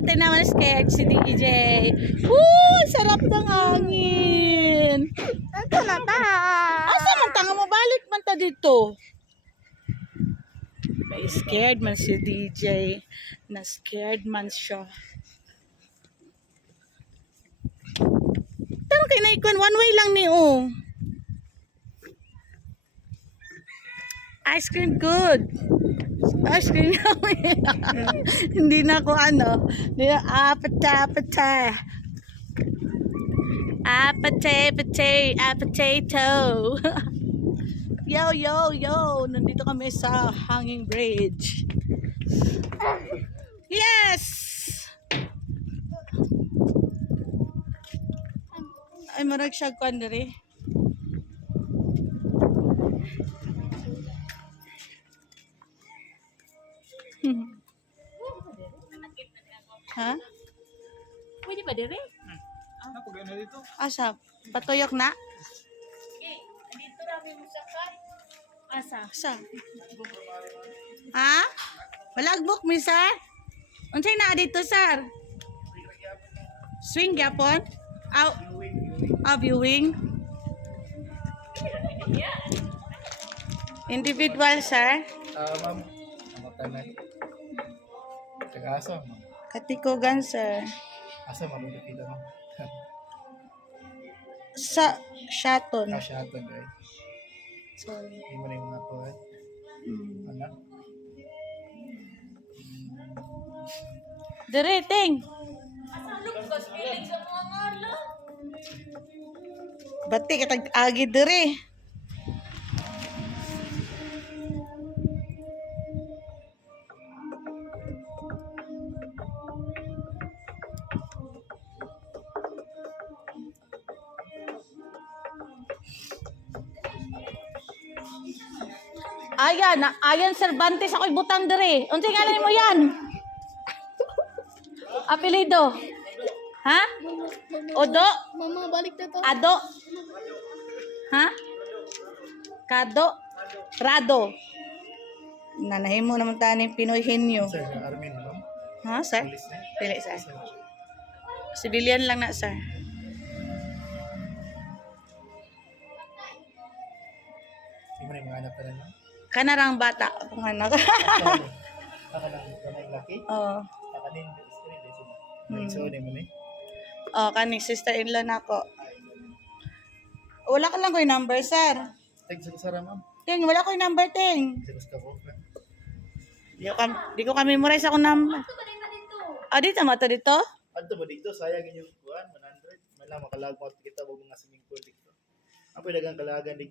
Tinaman scared si DJ. Woo! Sarap ng hangin. Ito na ta. Asa man tanga mo balik man ta dito. May scared man si DJ. Na scared man siya. Pero kay naikon one way lang ni oh. Ice cream good. Ice cream hindi na ako ano. Hindi na apate. Potato. Yo. Nandito kami sa hanging bridge. Yes! Ay, marag siya kwan diri. Ha? Pwede ba dire? Asa? Patuyok na? Dito rami mo sakay. Asa? Asa? Ha? Walagbok mi sir? Unsay na dito sir? Swing gyapon? Viewing? Individual sir? Ma'am, namatanan. Taga-asa, ma'am. Katikugan sir. Asa, malulog kita, ma'am. Sa Shaton. Kasyatan, right? Sorry. Hindi mo na yung mga po, eh. Anak? Dire, ting. Bati kitag agi dire. Ayan Cervantes ako'y butang dire. Unsay ngalan mo yan? Apelido. Ha? Odo? Mama, balik na to. Ado? Ha? Kado? Rado? Nanahin mo naman tayo ng Pinoy henyo. Sir, Armin, ma'am. Ha, sir? Police na. Pili, sir. Civilian lang na, sir. Hindi mo na yung mga anak ka na, ma'am. Kanarang bata. Kung anak. Kanang laki? Oo. Kakanin, history, so, hindi mo na eh. Oh, kani sister-in-law na ako. Wala ka lang ko yung number, sir. Thanks sa kasara, ma'am. Ting, wala ko yung number, ting. Sa gusto ko. Di ko ka-memorize akong number. Dito mo to dito? Adto ba dito? Sayang yung kuhan, 100. Wala, makalag mo kita, huwag mga swimming pool dito. Ang pwede kang kalagan dito.